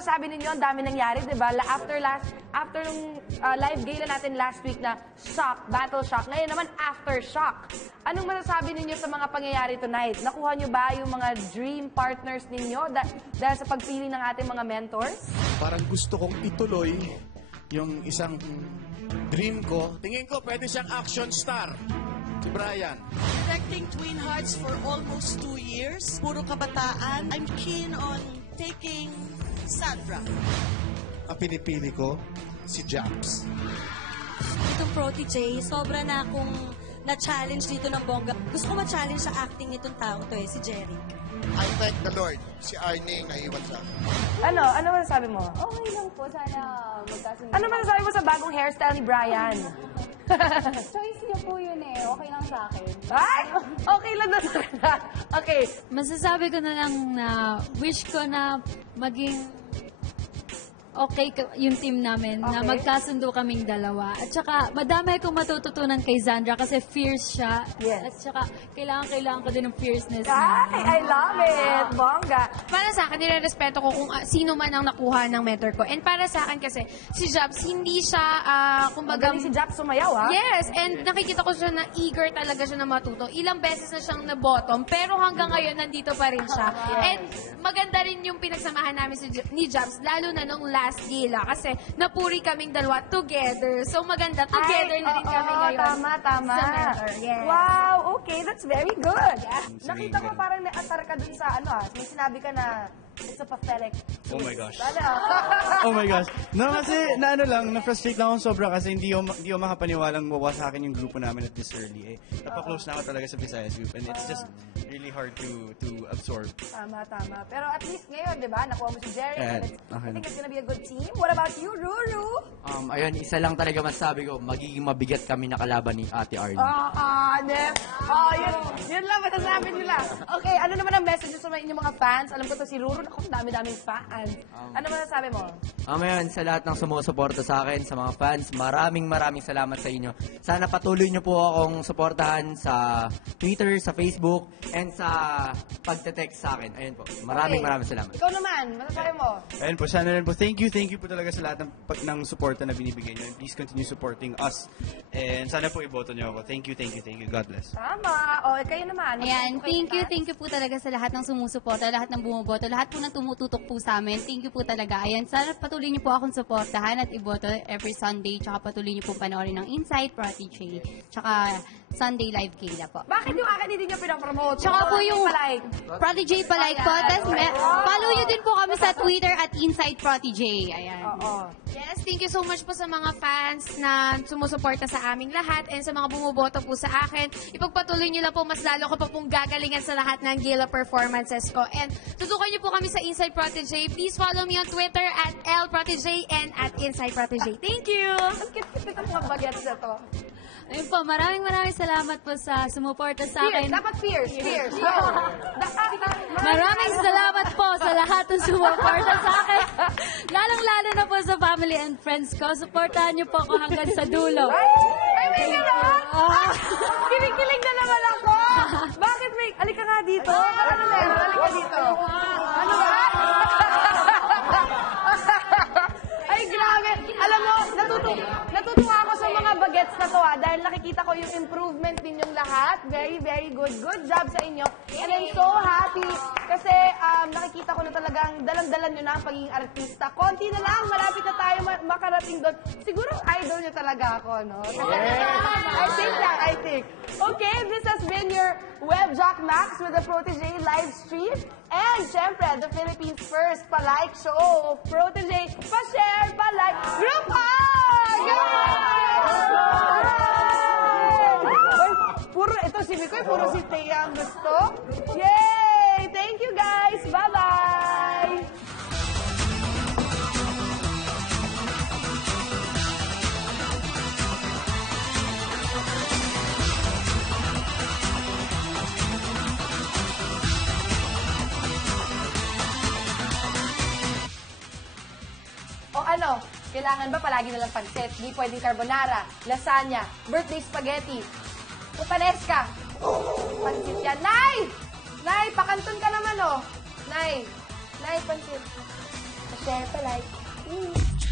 masasabi ninyo? Ang dami nangyari, di ba? After nung live gala natin last week na shock, battle shock, ngayon naman aftershock. Anong masasabi ninyo sa mga pangyayari tonight? Nakuha nyo ba yung mga dream partners ninyo dahil sa pagpili ng ating mga mentors? Parang gusto kong ituloy yung isang dream ko. Tingin ko, pwede siyang action star. Si Brian. Directing Twin Hearts for almost 2 years. Puro kabataan. I'm keen on taking Sandra. Ang pinipili ko, si Japs. Itong Protégé, sobra na akong na-challenge dito ng bongga. Gusto ko ma-challenge sa acting nitong tao to si Jerry. I thank the Lord. Si Arnie naiwan sa akin. Ano masasabi mo? Okay lang po, sana magkasundo. Ano masasabi mo sa bagong hairstyle ni Brian? Choice niyo po yun eh. Okay lang sa akin. Ay! Okay lang na sana. Okay. Masasabi ko na lang na wish ko na maging okay yung team namin, na Okay. magkasundo kaming dalawa. At saka, madami akong matututunan kay Zandra kasi fierce siya. Yes. At saka, kailangan ko din ng fierceness Ay, I love it. Bongga. Para sa akin, nire-respeto ko kung sino man ang nakuha ng mentor ko. And para sa akin kasi, si Jobs, hindi siya, kumbaga... Magaling si Jack sumayaw, ha? Yes, and nakikita ko siya na eager talaga siya na matuto. Ilang beses na siyang na-bottom, pero hanggang ngayon, nandito pa rin siya. And maganda rin yung pinagsamahan namin ni Jobs, lalo na nung last gala, kasi napuri kaming dalawa together. So maganda, together na rin kami ngayon. Tama. Sa mentor, yes. Wow, okay, that's very good. Nakita ko parang na-atar ka dun sa may sinabi ka na it's a pathetic. Oh my gosh. Ano? Oh my gosh. No, kasi na-frustrate lang akong sobra kasi hindi ko makapaniwalang mawa sa akin yung grupo namin at this early. Napaka-close na ako talaga sa Visayas group and it's just really hard to absorb. Tama. Pero at least ngayon, di ba? Nakuha mo si Jerry. Yeah, And I okay. think it's gonna be a good team. What about you, Ruru? Ayun, isa lang talaga masasabi ko, magiging mabigat kami na kalaban ni Ate Arnie. Yun lang masasabi nila. Okay, ano naman ang message sa inyong mga fans? Alam ko to si Ruru, ako dami-daming fans. Ano masasabi mo? Ngayon, sa lahat ng sumusuporta sa akin, sa mga fans, maraming salamat sa inyo. Sana patuloy nyo po akong suportahan sa Twitter, sa Facebook, and sa pagte-text sa akin. Ayun po, maraming salamat. Ikaw naman, masasabi mo? Ayun po, sana rin po. Thank you po talaga sa lahat ng suporta na binibigay nyo. And please continue supporting us. And sana po iboto nyo ako. Thank you. God bless. Tama. O, kayo naman. Ayan, thank you po talaga sa lahat ng sumusuporta, lahat ng bumuboto, lahat po ng tumututok po sa amin. Thank you po talaga. Ayan, sana patuloy niyo po akong suportahan at iboto every Sunday. Tsaka patuloy niyo po panoorin ng Inside Protégé. Tsaka Sunday Live Gala po. Bakit yung akin hindi nyo pinapromote? Tsaka po yung Like. Protégé palike po. Tapos follow niyo din po kami sa Twitter at Inside Protégé. Ayan. Oo. Yes, thank you so much po sa mga fans na sumusuporta sa aming lahat and sa mga bumuboto po sa akin. Ipagpatuloy niyo lang po, mas lalo ko pa pong gagalingan sa lahat ng gala performances ko. And tutukan niyo po kami sa Inside Protégé. Please follow me on Twitter at LProtégé and at Inside Protégé. Thank you! Ang cute-cute ng mga bagets na to. Ayun po, maraming salamat po sa sumuporta sa Fierce. akin. Dapat fierce. Go. Maraming salamat po sa lahat ng sumuporta sa akin. Lalong-lalo na po sa family and friends ko. Suportahan niyo po ako hanggang sa dulo. Ay, may gano'n? Kinikilig na naman ako. Bakit may... Alika nga dito. Ano na yun? Alika dito. Ano ba? Ay, grabe. Alam mo, natutuwa ako sa mga bagets na to dahil nakikita ko yung improvement ninyong lahat. Very good. Good job sa inyo. And I'm so happy kasi nakikita ko na talagang dalang-dalan nyo na ang pagiging artista. Konti na lang, malapit na tayo makarating doon. Siguro idol nyo talaga ako, no? Kasi, I think. Okay, this has been your Web Jack Max with the Protégé live stream. And syempre, the Philippines First pa-like show. Protégé, pa-share, pa-like. Group hug! Ito si Mikoy, puro si Thea ang gusto. Yay! Thank you guys! Bye-bye! Kailangan ba palagi na lang pansit? Di pwedeng carbonara, lasagna, birthday spaghetti, pupanesca. Pansit yan. Nay! Nay, pakanton ka naman, oh. Nay, pansit. pa-share, pa-like.